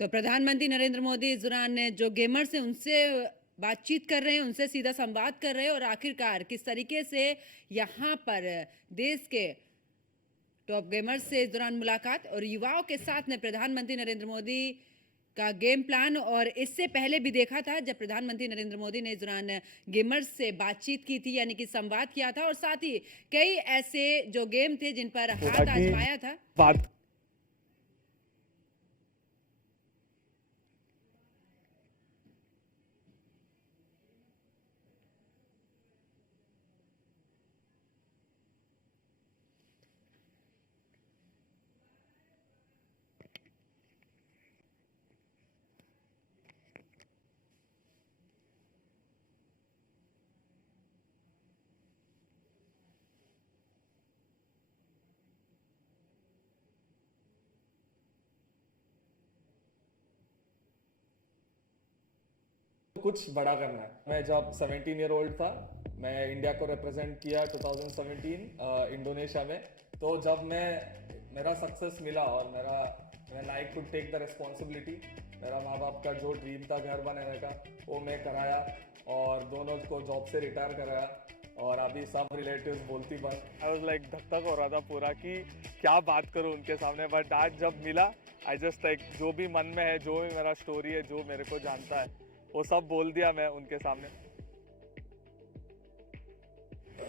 तो प्रधानमंत्री नरेंद्र मोदी इस दौरान जो गेमर्स हैं उनसे बातचीत कर रहे हैं, उनसे सीधा संवाद कर रहे हैं और आखिरकार किस तरीके से यहाँ पर देश के टॉप गेमर्स से इस दौरान मुलाकात और युवाओं के साथ में प्रधानमंत्री नरेंद्र मोदी का गेम प्लान। और इससे पहले भी देखा था जब प्रधानमंत्री नरेंद्र मोदी ने इस दौरान गेमर्स से बातचीत की थी, यानी कि संवाद किया था, और साथ ही कई ऐसे जो गेम थे जिन पर हाथ आजमाया था। बात कुछ बड़ा करना है। मैं जब 17 ईयर ओल्ड था, मैं इंडिया को रिप्रेजेंट किया 2017 इंडोनेशिया में। तो जब मेरा सक्सेस मिला और मैं like to take the responsibility, मेरा माँ बाप का जो ड्रीम था घर बनाने का वो मैं कराया और दोनों को जॉब से रिटायर कराया और अभी सब रिलेटिव्स बोलती बन। आई वाज लाइक धक हो रहा था पूरा कि क्या बात करूँ उनके सामने। बट आज जब मिला, आई जस्ट लाइक जो भी मन में है, जो भी मेरा स्टोरी है, जो मेरे को जानता है, वो सब बोल दिया मैं उनके सामने।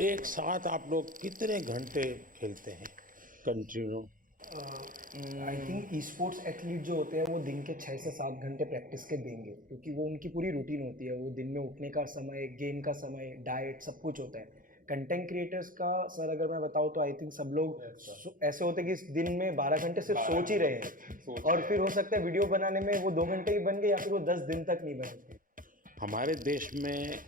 एक साथ आप लोग कितने घंटे खेलते हैं continue? I think e sports athlete जो होते हैं वो दिन के 6 से 7 घंटे प्रैक्टिस के देंगे, क्योंकि वो उनकी पूरी रूटीन होती है। वो दिन में उठने का समय, गेम का समय, डाइट, सब कुछ होता है। कंटेंट क्रिएटर्स का सर अगर मैं बताऊँ तो आई थिंक सब लोग ऐसे होते हैं कि दिन में 12 घंटे सिर्फ सोच ही रहे हैं, और फिर हो सकता है वीडियो बनाने में वो 2 घंटे ही बन गए या फिर वो 10 दिन तक नहीं बने। हमारे देश में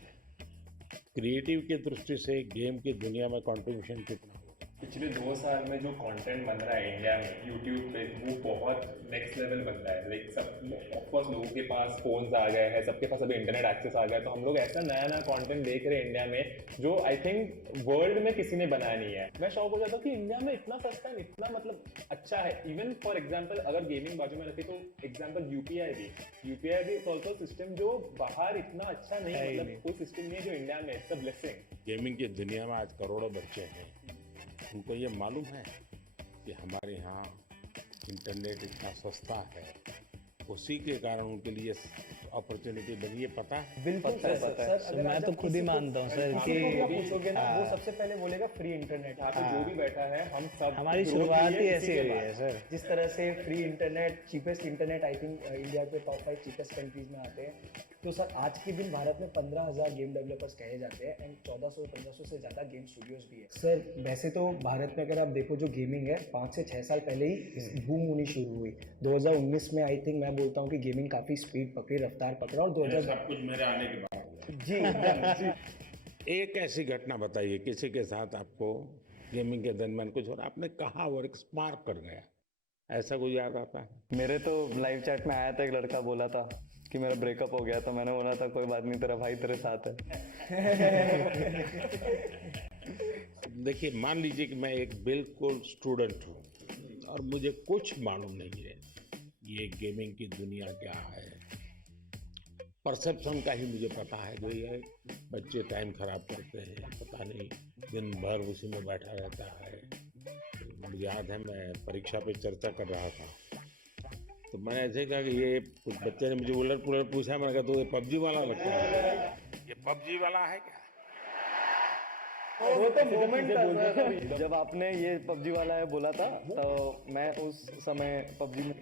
क्रिएटिव की दृष्टि से गेम की दुनिया में कंट्रीब्यूशन कितना होगा? पिछले 2 साल में जो कंटेंट बन रहा है इंडिया में यूट्यूब पे, वो बहुत नेक्स्ट लेवल बन रहा है। लाइक सब ऑफकोर्स लोगों के पास फोन्स आ गए हैं, सबके पास अभी इंटरनेट एक्सेस आ गया, तो हम लोग ऐसा नया नया कंटेंट देख रहे हैं इंडिया में जो आई थिंक वर्ल्ड में किसी ने बनाया नहीं है। मैं शौक हो जाता हूँ कि इंडिया में इतना सस्ता है, इतना मतलब अच्छा है। इवन फॉर एग्जाम्पल अगर गेमिंग बाजू में रखे तो एग्जाम्पल यूपीआई भी ऑल्सो सिस्टम जो बाहर इतना अच्छा नहीं है, मतलब कोई सिस्टम नहीं है जो इंडिया में। It's a blessing. गेमिंग की दुनिया में आज करोड़ों बच्चे हैं, उनको ये मालूम है कि हमारे यहाँ इंटरनेट इतना सस्ता है, उसी के कारण उनके लिए अपॉर्चुनिटी बनी है। पता है? बिल्कुल सर, मैं तो खुद ही मानता हूँ सर कि पूछोगे ना, वो सबसे पहले बोलेगा फ्री इंटरनेट। यहाँ पे जो भी बैठा है, हम सब हमारी शुरुआत ही ऐसी हुई है सर। जिस तरह से free internet, cheapest internet, I think India के टॉप 5 चीपेस्ट कंट्रीज में आते हैं। तो सर आज के दिन भारत में 15,000 गेम डेवलपर्स कहे जाते हैं एंड 1400-1500 से ज़्यादा गेम स्टूडियोज भी है। सर वैसे तो भारत में अगर आप देखो जो गेमिंग है 5 से 6 साल पहले ही बूम होनी शुरू हुई। 2019 में आई थिंक मैं बोलता हूँ कि गेमिंग काफ़ी स्पीड पकड़ी, रफ्तार पकड़ा, और 2000 सब कुछ मेरे आने के बाद जी एकदम जी। एक ऐसी घटना बताइए किसी के साथ आपको गेमिंग के दरमियान कुछ और आपने कहा और एक स्पार्क कर गया, ऐसा कोई याद आता है? मेरे तो लाइव चैट में आया था, एक लड़का बोला था कि मेरा ब्रेकअप हो गया, तो मैंने बोला था कोई बात नहीं, तेरा भाई तेरे साथ है। देखिए, मान लीजिए कि मैं एक बिल्कुल स्टूडेंट हूँ और मुझे कुछ मालूम नहीं है ये गेमिंग की दुनिया क्या है। परसेप्शन का ही मुझे पता है जो ये बच्चे टाइम खराब करते हैं, पता नहीं दिन भर उसी में बैठा रहता है। मुझे याद है मैं परीक्षा पे चर्चा कर रहा था, तो मैंने ऐसे कहा कि ये कुछ बच्चे ने मुझे उलट पुलट पूछा, मैंने कहा तो ये पबजी वाला लगता है, ये पबजी वाला है क्या? वो तो मोमेंट था सर, जब आपने ये पबजी वाला है बोला था, तो मैं उस समय पबजी में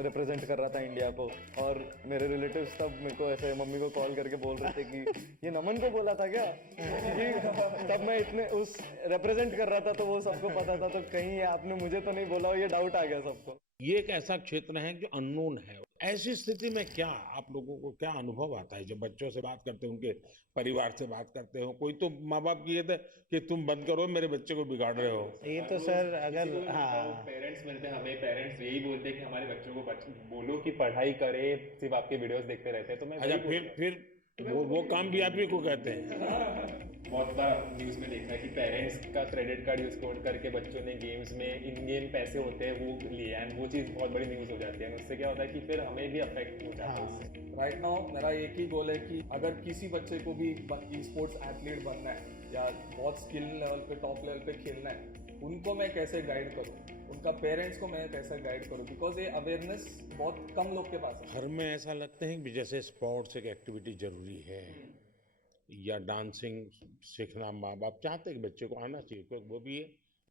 रिप्रेजेंट कर रहा था इंडिया को, और मेरे रिलेटिव्स तब मेरे को ऐसे मम्मी को कॉल करके बोल रहे थे कि ये नमन को बोला था क्या, क्योंकि तब मैं इतने उस रिप्रेजेंट कर रहा था तो वो सबको पता था, तो कहीं आपने मुझे तो नहीं बोला, ये डाउट आ गया सबको। ये एक ऐसा क्षेत्र है जो अननोन है। ऐसी स्थिति में क्या आप लोगों को क्या अनुभव आता है जब बच्चों से बात करते हो, उनके परिवार से बात करते हो? कोई तो माँ बाप ये थे कि तुम बंद करो, मेरे बच्चे को बिगाड़ रहे हो। ये तो सर अगर पेरेंट्स मिलते हैं हमें, पेरेंट्स यही बोलते हैं कि हमारे बच्चों को बोलो कि पढ़ाई करे, सिर्फ आपके वीडियोस देखते रहते हैं। तो मैं अच्छा, फिर वो काम भी आप ही को कहते हैं। बहुत बार न्यूज में देखा है कि पेरेंट्स का क्रेडिट कार्ड यूज करके बच्चों ने गेम्स में इन गेम पैसे होते हैं वो लिए एंड वो चीज़ बहुत बड़ी न्यूज हो जाती है। उससे क्या होता है कि फिर हमें भी अफेक्ट हो जाता है उससे। राइट नाउ मेरा एक ही गोल है कि अगर किसी बच्चे को भी ई स्पोर्ट्स एथलीट बनना है या बहुत स्किल लेवल पे टॉप लेवल पे खेलना है, उनको मैं कैसे गाइड करूँ, उनका पेरेंट्स को मैं कैसे गाइड करूँ, बिकॉज ये अवेयरनेस बहुत कम लोग के पास है। घर में ऐसा लगता है कि जैसे स्पोर्ट्स एक एक्टिविटी जरूरी है या डांसिंग सीखना, माँ बाप चाहते हैं कि बच्चे को आना चाहिए क्योंकि वो भी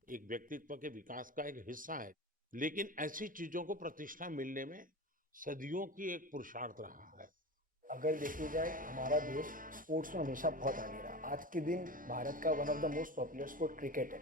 एक व्यक्तित्व के विकास का एक हिस्सा है। लेकिन ऐसी चीजों को प्रतिष्ठा मिलने में सदियों की एक पुरुषार्थ रहा है। अगर देखी जाए हमारा देश स्पोर्ट्स में हमेशा बहुत आगे रहा। आज के दिन भारत का one of the most popular sport cricket है,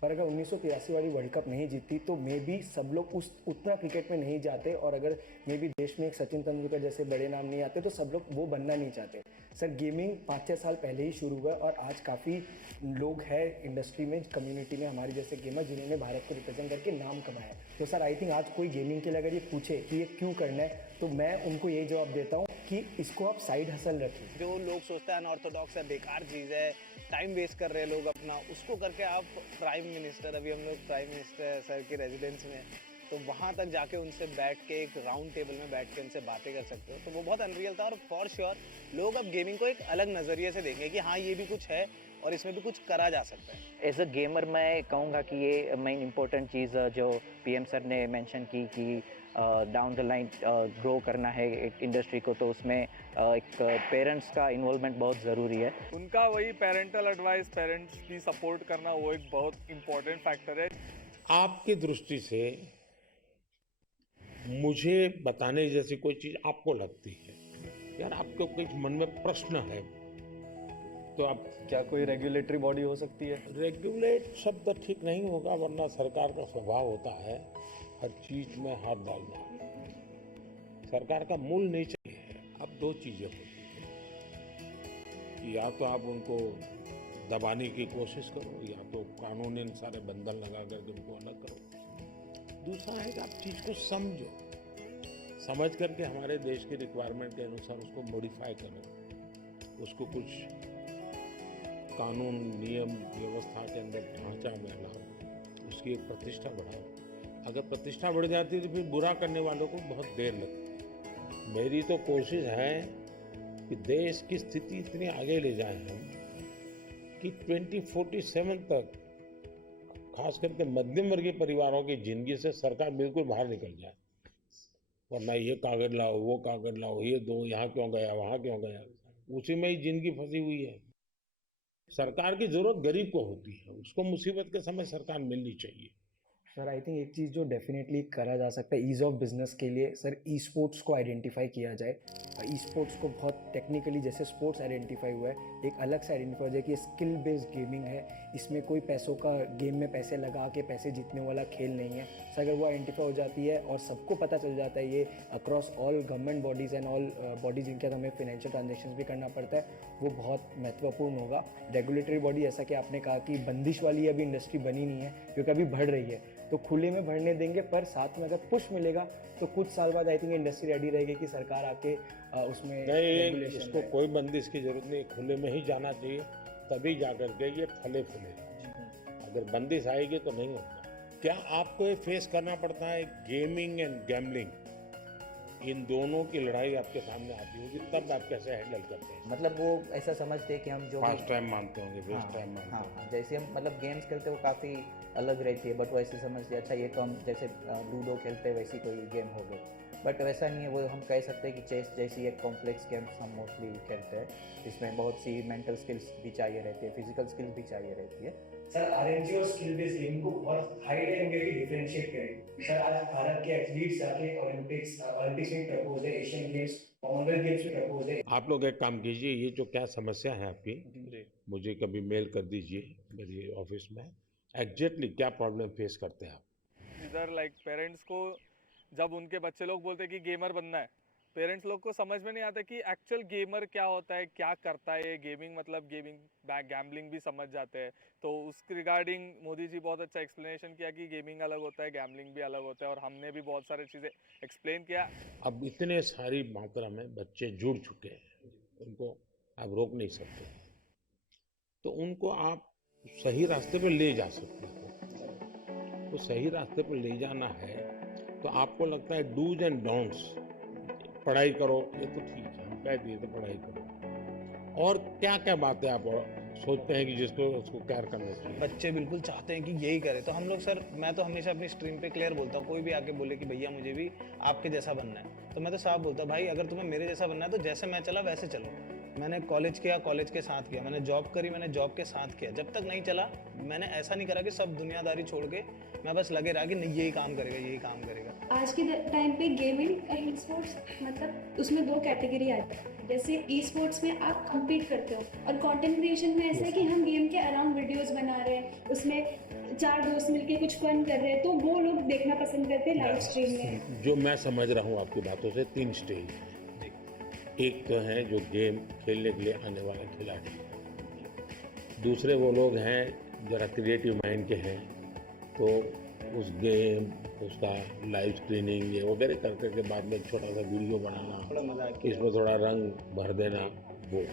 पर अगर 1983 वाली वर्ल्ड कप नहीं जीती तो मे बी सब लोग उतना क्रिकेट में नहीं जाते, और अगर मे बी देश में एक सचिन तेंदुलकर जैसे बड़े नाम नहीं आते तो सब लोग वो बनना नहीं चाहते। सर गेमिंग 5-6 साल पहले ही शुरू हुआ और आज काफ़ी लोग हैं इंडस्ट्री में, कम्युनिटी में हमारे जैसे गेमर जिन्होंने भारत को रिप्रेजेंट करके नाम कमाया है। तो सर आई थिंक आज कोई गेमिंग के लिए अगर ये पूछे कि ये क्यों करना है तो मैं उनको यही जवाब देता हूँ कि इसको आप साइड हसल रखिए। जो लोग सोचते हैं अनऑर्थोडॉक्स है, बेकार चीज़ है, टाइम वेस्ट कर रहे हैं लोग अपना, उसको करके आप प्राइम मिनिस्टर, अभी हम लोग प्राइम मिनिस्टर सर के रेजिडेंस में, तो वहाँ तक जाके उनसे बैठ के एक राउंड टेबल में बैठ के उनसे बातें कर सकते हो, तो वो बहुत अनरियल था। और फॉर श्योर लोग अब गेमिंग को एक अलग नज़रिए से देखेंगे कि हाँ ये भी कुछ है और इसमें भी कुछ करा जा सकता है। एज अ गेमर मैं कहूँगा कि ये मेन इम्पोर्टेंट चीज़ जो पीएम सर ने मेंशन की कि डाउन द लाइन ग्रो करना है एक इंडस्ट्री को, तो उसमें एक पेरेंट्स का इन्वॉल्वमेंट बहुत ज़रूरी है। उनका वही पेरेंटल एडवाइस, पेरेंट्स की सपोर्ट करना वो एक बहुत इम्पोर्टेंट फैक्टर है। आपकी दृष्टि से मुझे बताने जैसी कोई चीज आपको लगती है, यार आपको कुछ मन में प्रश्न है तो आप क्या कोई रेगुलेटरी बॉडी हो सकती है? रेगुलेट शब्द ठीक नहीं होगा, वरना सरकार का स्वभाव होता है हर चीज में हाथ डालना। सरकार का मूल नेचर है। अब दो चीजें होती हैं कि या तो आप उनको दबाने की कोशिश करो या तो कानूनी सारे बंधन लगा करके उनको अलग करो। दूसरा है कि आप चीज को समझो, समझ करके हमारे देश के रिक्वायरमेंट के अनुसार उसको मॉडिफाई करो, उसको कुछ कानून नियम व्यवस्था के अंदर ढांचा में लाओ, उसकी एक प्रतिष्ठा बढ़ाओ। अगर प्रतिष्ठा बढ़ जाती है तो फिर बुरा करने वालों को बहुत देर लगती है। मेरी तो कोशिश है कि देश की स्थिति इतनी आगे ले जाएं हम कि 2047 तक खास करके मध्यम वर्गीय परिवारों की जिंदगी से सरकार बिल्कुल बाहर निकल जाए। वरना ये कागज लाओ, वो कागज लाओ, ये दो, यहाँ क्यों गया, वहाँ क्यों गया, उसी में ही जिंदगी फंसी हुई है। सरकार की जरूरत गरीब को होती है, उसको मुसीबत के समय सरकार मिलनी चाहिए। सर आई थिंक एक चीज़ जो डेफिनेटली करा जा सकता है ईज़ ऑफ बिजनेस के लिए, सर ई स्पोर्ट्स को आइडेंटिफाई किया जाए। ई स्पोर्ट्स को बहुत टेक्निकली जैसे स्पोर्ट्स आइडेंटिफाई हुआ है, एक अलग से आइडेंटिफाई हो जाए कि ये स्किल बेस्ड गेमिंग है, इसमें कोई पैसों का गेम में पैसे लगा के पैसे जीतने वाला खेल नहीं है। सर अगर वो आइडेंटिफाई हो जाती है और सबको पता चल जाता है ये across all government bodies and all bodies जिनके हमें फाइनेंशियल ट्रांजेक्शन भी करना पड़ता है, वो बहुत महत्वपूर्ण होगा। रेगुलेटरी बॉडी जैसा कि आपने कहा कि बंदिश वाली अभी इंडस्ट्री बनी नहीं है क्योंकि अभी बढ़ रही है, तो खुले में बढ़ने देंगे, पर साथ में अगर पुश मिलेगा तो कुछ साल बाद आई थिंक इंडस्ट्री रेडी रहेगी कि सरकार आके उसमें नहीं, इसको कोई बंदिश की जरूरत नहीं, खुले में ही जाना चाहिए, तभी जाकर के ये फले फूले। अगर बंदिश आएगी तो नहीं होगा। क्या आपको ये फेस करना पड़ता है गेमिंग एंड गैम्बलिंग, इन दोनों की लड़ाई आपके सामने आती होगी, तब आप कैसे हैंडल करते हैं? मतलब वो ऐसा समझते हैं कि हम जो फास्ट टाइम मानते होंगे, वेस्ट टाइम मानते हाँ होंगे। हाँ, जैसे हम मतलब गेम्स खेलते हैं वो काफ़ी अलग रहती है, बट वो ऐसे समझते हैं अच्छा ये तो हम जैसे लूडो खेलते हैं वैसी कोई गेम हो गई, बट वैसा नहीं है। वो हम कह सकते हैं कि चेस जैसी एक कॉम्प्लेक्स गेम्स हम मोस्टली खेलते हैं, जिसमें बहुत सी मेंटल स्किल्स भी चाहिए रहती है, फिजिकल स्किल्स भी चाहिए रहती है। सर आरएनजी और स्किल बेस्ड गेम को बहुत हाई लेवल में भी डिफरेंशिएट करें। सर आज भारत के एथलीट्स जाके ओलंपिक्स में प्रपोज है, एशियन गेम्स, कॉमनवेल्थ गेम्स में प्रपोज है। आप लोग एक काम कीजिए, ये जो क्या समस्या है आपकी, मुझे कभी मेल कर दीजिए मेरी ऑफिस में, एग्जैक्टली क्या प्रॉब्लम फेस करते हैं आप। इधर लाइक पेरेंट्स को जब उनके बच्चे लोग बोलते हैं कि गेमर बनना है, पेरेंट्स लोग को समझ में नहीं आता कि एक्चुअल गेमर क्या होता है, क्या करता है ये गेमिंग, मतलब गेमिंग गैम्बलिंग भी समझ जाते हैं। तो उस रिगार्डिंग मोदी जी बहुत अच्छा एक्सप्लेनेशन किया कि गेमिंग अलग होता है, गैम्बलिंग भी अलग होता है, और हमने भी बहुत सारी चीज़ें एक्सप्लेन किया। अब इतने सारी मात्रा में बच्चे जुड़ चुके हैं, उनको आप रोक नहीं सकते, तो उनको आप सही रास्ते पर ले जा सकते हो। तो सही रास्ते पर ले जाना है तो आपको लगता है डूज एंड डोंट्स, पढ़ाई करो, ये तो ठीक है, हम कह दिए तो पढ़ाई करो, और क्या क्या बातें आप सोचते हैं कि जिसको उसको केयर करना चाहिए। बच्चे बिल्कुल चाहते हैं कि यही करे, तो हम लोग सर, मैं तो हमेशा अपनी स्ट्रीम पे क्लियर बोलता हूँ, कोई भी आके बोले कि भैया मुझे भी आपके जैसा बनना है, तो मैं तो साफ बोलता हूँ, भाई अगर तुम्हें मेरे जैसा बनना है तो जैसे मैं चला वैसे चलो। मैंने कॉलेज किया, कॉलेज के साथ किया, मैंने जॉब करी, मैंने जॉब के साथ किया, जब तक नहीं चला मैंने ऐसा नहीं करा कि सब दुनियादारी छोड़ के मैं बस लगे रहा कि नहीं यही काम करेगा, यही काम करेगा। आज के टाइम पे गेमिंग एंड स्पोर्ट्स मतलब उसमें 2 कैटेगरी आती है। जैसे ई स्पोर्ट्स में आप compete करते हो, और कंटेंट क्रिएशन में ऐसा है कि हम गेम के अराउंड वीडियोस बना रहे हैं, उसमें 4 दोस्त मिलके कुछ फन कर रहे हैं, तो वो लोग देखना पसंद करते हैं लाइव स्ट्रीम में। जो मैं समझ रहा हूँ आपकी बातों से 3 स्टेज, एक तो है जो गेम खेलने के लिए आने वाले खिलाड़ी, दूसरे वो लोग हैं जरा क्रिएटिव माइंड के हैं, तो उस गेम उसका लाइव स्क्रीनिंग ये वगैरह करके के बाद में एक छोटा सा वीडियो बनाना, थोड़ा मजाक इसमें थोड़ा रंग भर देना वो,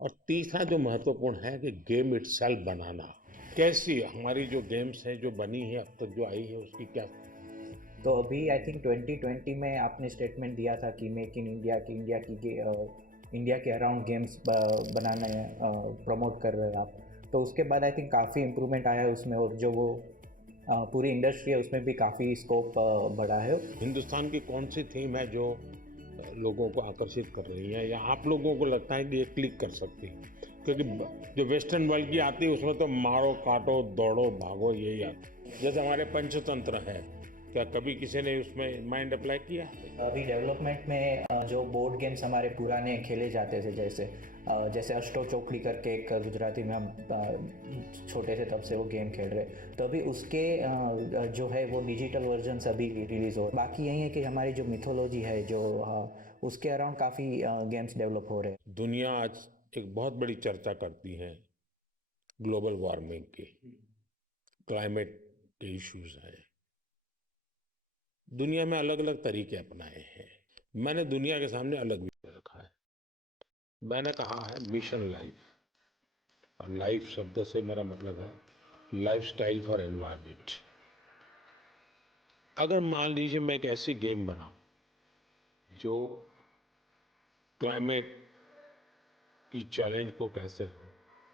और तीसरा जो महत्वपूर्ण है कि गेम इटसेल्फ बनाना। कैसी हमारी जो गेम्स हैं जो बनी है अब तक जो आई है उसकी क्या। तो अभी आई थिंक 2020 में आपने स्टेटमेंट दिया था कि मेक इन इंडिया, की इंडिया के अराउंड गेम्स बनाने प्रमोट कर रहे हैं आप, तो उसके बाद आई थिंक काफ़ी इम्प्रूवमेंट आया है उसमें, और जो वो पूरी इंडस्ट्री है उसमें भी काफ़ी स्कोप बढ़ा है। हिंदुस्तान की कौन सी थीम है जो लोगों को आकर्षित कर रही है, या आप लोगों को लगता है कि ये क्लिक कर सकती है? क्योंकि जो वेस्टर्न वर्ल्ड की आती है उसमें तो मारो काटो दौड़ो भागो यही आता है। जैसे हमारे पंचतंत्र है, क्या कभी किसी ने उसमें माइंड अप्लाई किया है? अभी डेवलपमेंट में जो बोर्ड गेम्स हमारे पुराने खेले जाते थे, जैसे अष्टो चौकड़ी करके एक गुजराती में हम छोटे से तब से वो गेम खेल रहे, तो अभी उसके जो है वो डिजिटल वर्जन्स अभी रिलीज़ हो। बाकी यही है कि हमारी जो मिथोलॉजी है जो उसके अराउंड काफ़ी गेम्स डेवलप हो रहे हैं। दुनिया आज एक बहुत बड़ी चर्चा करती है ग्लोबल वार्मिंग की, क्लाइमेट के इश्यूज हैं, दुनिया में अलग अलग तरीके अपनाए हैं। मैंने दुनिया के सामने अलग विषय रखा है, मैंने कहा है मिशन लाइफ, और लाइफ शब्द से मेरा मतलब है लाइफ स्टाइल फॉर एनवायरमेंट। अगर मान लीजिए मैं एक ऐसी गेम बनाऊं जो क्लाइमेट की चैलेंज को कैसे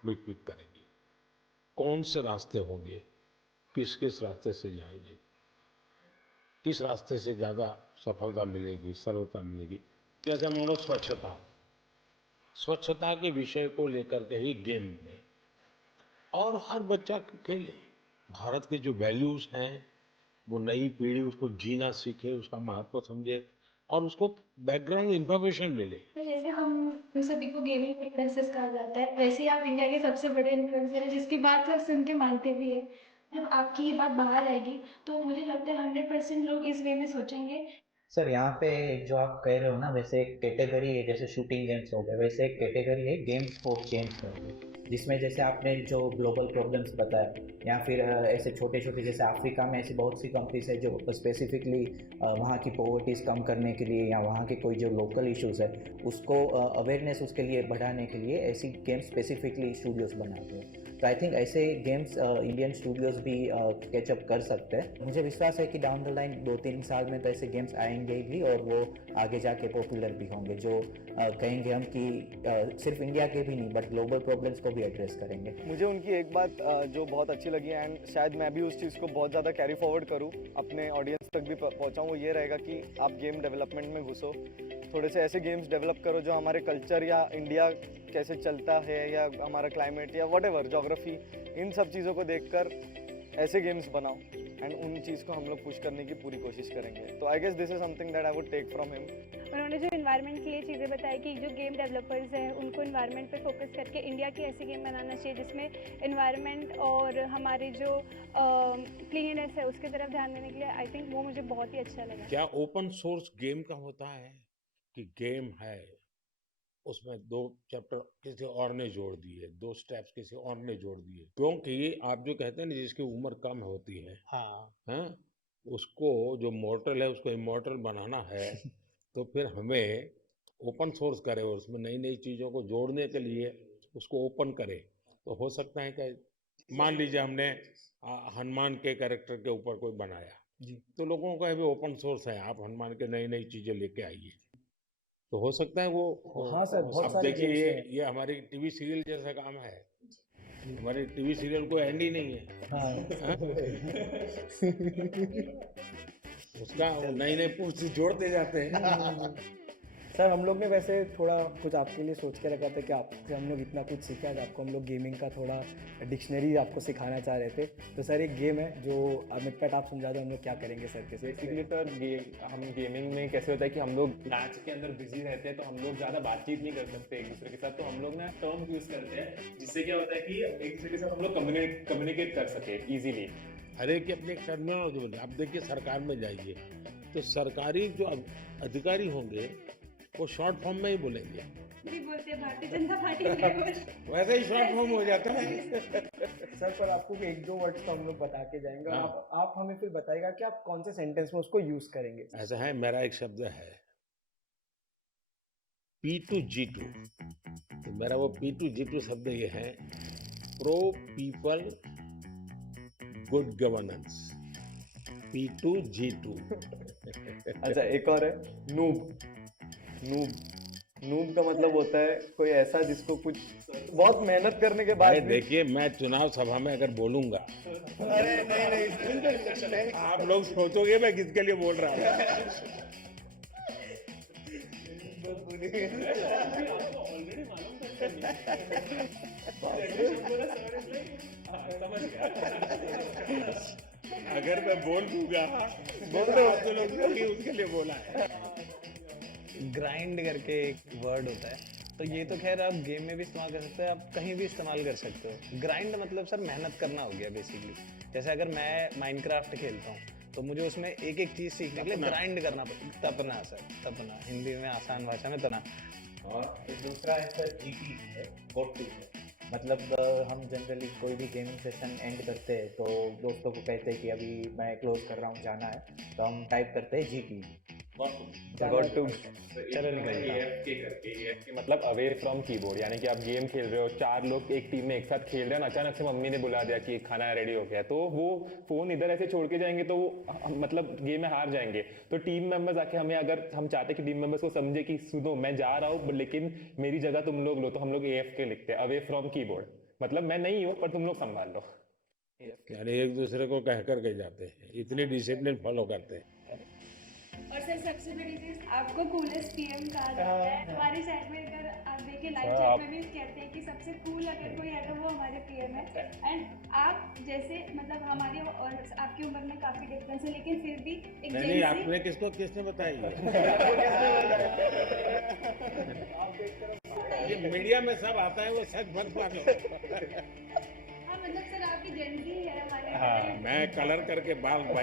विकसित करेगी, कौन से रास्ते होंगे, किस किस रास्ते से जाएंगे, किस रास्ते से ज़्यादा सफलता मिलेगी, सरलता मिलेगी। जैसे मानो स्वच्छता के विषय को लेकर के ही गेम में, और हर बच्चा खेले, भारत के जो वैल्यूज हैं वो नई पीढ़ी उसको जीना सीखे, उसका महत्व समझे, और उसको बैकग्राउंड इंफॉर्मेशन मिले। तो जैसे हम सभी को गेमिंग इन्फ्लुएंसर्स कहा जाता है, वैसे ही आप इंडिया के सबसे बड़े इन्फ्लुएंसर हैं जिसकी बात सब सुन के मानते भी है। जब आपकी ये बात बाहर आएगी तो मुझे लगता है 100% लोग इस वे में सोचेंगे। सर यहाँ पे जो आप कह रहे हो ना, वैसे एक कैटेगरी है, जैसे शूटिंग गेम्स हो गए, वैसे एक कैटेगरी है गेम्स फॉर चेंज हो गई, जिसमें जैसे आपने जो ग्लोबल प्रॉब्लम्स बताया, या फिर ऐसे छोटे छोटे, जैसे अफ्रीका में ऐसी बहुत सी कंट्रीज है जो स्पेसिफिकली वहाँ की पॉवर्टीज़ कम करने के लिए, या वहाँ के कोई जो लोकल इश्यूज़ है उसको अवेयरनेस उसके लिए बढ़ाने के लिए ऐसी गेम्स स्पेसिफिकली स्टूडियोज़ बनाते हैं। तो आई थिंक ऐसे गेम्स इंडियन स्टूडियोज़ भी कैचअप कर सकते हैं। मुझे विश्वास है कि डाउन द लाइन 2-3 साल में तो ऐसे गेम्स आएंगे भी, और वो आगे जाके पॉपुलर भी होंगे, जो कहेंगे हम कि सिर्फ इंडिया के भी नहीं बट ग्लोबल प्रॉब्लम्स को भी एड्रेस करेंगे। मुझे उनकी एक बात जो बहुत अच्छी लगी, एंड शायद मैं भी उस चीज़ को बहुत ज़्यादा कैरी फॉरवर्ड करूँ, अपने ऑडियंस तक भी पहुँचाऊँ, वो ये रहेगा कि आप गेम डेवलपमेंट में घुसो, थोड़े से ऐसे गेम्स डेवलप करो जो हमारे कल्चर या इंडिया कैसे चलता है या हमारा क्लाइमेट या व्हाटएवर ज्योग्राफी, इन सब चीज़ों को देखकर ऐसे गेम्स बनाओ, एंड उन चीज़ को हम लोग पुश करने की पूरी कोशिश करेंगे। तो I guess this is something that I would take from him. उन्होंने जो इन्वायरमेंट के लिए चीज़ें बताई कि जो गेम डेवलपर्स हैं उनको इन्वायरमेंट पे फोकस करके इंडिया की ऐसी गेम बनाना चाहिए जिसमें इन्वायरमेंट और हमारी जो क्लीननेस है उसकी तरफ ध्यान देने के लिए, आई थिंक वो मुझे बहुत ही अच्छा लगा। क्या ओपन सोर्स गेम का होता है कि गेम है उसमें 2 चैप्टर किसी और ने जोड़ दिए, 2 स्टेप्स किसी और ने जोड़ दिए, क्योंकि आप जो कहते हैं ना जिसकी उम्र कम होती है, हाँ, उसको जो मॉर्टल है उसको इमॉर्टल बनाना है तो फिर हमें ओपन सोर्स करे और उसमें नई नई चीज़ों को जोड़ने के लिए उसको ओपन करे, तो हो सकता है कि मान लीजिए हमने हनुमान के कैरेक्टर के ऊपर कोई बनाया जी। तो लोगों का भी ओपन सोर्स है, आप हनुमान के नई नई चीज़ें लेके आइए, तो हो सकता है वो। हाँ सर, बहुत अब सारे देखिए games हैं। ये हमारी टीवी सीरियल जैसा काम है, हमारे टीवी सीरियल को एंड ही नहीं है। हाँ उसका नई नई पोस्ट जोड़ते जाते हैं। सर हम लोग ने वैसे थोड़ा कुछ आपके लिए सोच के रखा था कि आपसे हम लोग इतना कुछ सीखा है, आपको हम लोग गेमिंग का थोड़ा डिक्शनरी आपको सिखाना चाह रहे थे। तो सर एक गेम है जो अमित पैट आप समझा दो हम लोग क्या करेंगे सर के साथ। बेसिकली सर हम गेमिंग में कैसे होता है कि हम लोग मैच के अंदर बिजी रहते हैं, तो हम लोग ज़्यादा बातचीत नहीं कर सकते एक दूसरे के साथ, तो हम लोग ना टर्म यूज़ करते हैं, जिससे क्या होता है कि एक दूसरे के साथ हम लोग कम्युनिकेट कर सके ईजिली। हर एक की अपनी टर्मिनोलॉजी बोले। अब देखिए सरकार में जाइए तो सरकारी जो अधिकारी होंगे वो शॉर्ट फॉर्म में ही बोलेंगे, भी बोलते हैं भारतीय जनता पार्टी के वैसे ही शॉर्ट फॉर्म हो जाता है। सर पर आपको एक दो वर्ड्स तो हम लोग बता के जाएंगे और आप हमें फिर बताएगा कि आप कौन से सेंटेंस में उसको यूज करेंगे। ऐसा है, मेरा एक शब्द है P2G2, तो मेरा वो P2G2 शब्द ये है, pro people good governance, P2G2। अच्छा एक और है नूब। नूब का मतलब होता है कोई ऐसा जिसको कुछ बहुत मेहनत करने के बाद अरे भी। देखिए मैं चुनाव सभा में अगर बोलूंगा, अरे नहीं आप लोग सोचोगे मैं किसके लिए बोल रहा हूँ। अगर मैं बोल दूंगा तो लोग कहेंगे उसके लिए बोला है। ग्राइंड करके एक वर्ड होता है, तो ये तो खैर आप गेम में भी इस्तेमाल कर सकते हैं, आप कहीं भी इस्तेमाल कर सकते हो। ग्राइंड मतलब सर मेहनत करना हो गया बेसिकली। जैसे अगर मैं माइनक्राफ्ट खेलता हूँ तो मुझे उसमें एक एक चीज़ सीखने के लिए ग्राइंड करना पड़ता। तपना सर, तपना, हिंदी में आसान भाषा में तना। और दूसरा है सर GT है, गोट टू। मतलब हम जनरली कोई भी गेमिंग सेशन एंड करते हैं तो दोस्तों को कहते हैं कि अभी मैं क्लोज कर रहा हूँ, जाना है, तो हम टाइप करते हैं GT, गॉट टू। चलो निकल AFK मतलब अवे फ्रॉम कीबोर्ड, यानी कि आप गेम खेल रहे हो, 4 लोग एक टीम में एक साथ खेल रहे हैं, अचानक से मम्मी ने बुला दिया कि खाना रेडी हो गया, तो वो फोन इधर ऐसे छोड़ के जाएंगे तो वो मतलब गेम में हार जाएंगे। तो टीम मेंबर्स आके हमें, अगर हम चाहते हैं कि टीम मेंबर्स को समझे कि सुनो मैं जा रहा हूँ लेकिन मेरी जगह तुम लोग लो, तो हम लोग AFK लिखते हैं, अवे फ्रॉम कीबोर्ड, मतलब मैं नहीं हूँ पर तुम लोग संभाल लो। यानी एक दूसरे को कह कर के जाते हैं, इतनी डिसिप्लिन फॉलो करते हैं। और सर सबसे बड़ी चीज आपको कूलेस्ट पीएम कहा जाता है हमारी साइड में। अगर आप देखिए लाइव चैट में भी कहते हैं कि सबसे कूल अगर कोई है तो वो हमारे पीएम है। एंड आप जैसे मतलब हमारी और आपकी उम्र में काफी डिफरेंस है, लेकिन फिर भी एक नहीं आपने किसने बताई ये मीडिया में सब आता है, वो सच मत मानो। हाँ मतलब सर आपकी जेंजी है हमारे। मैं कलर करके बाल वाइट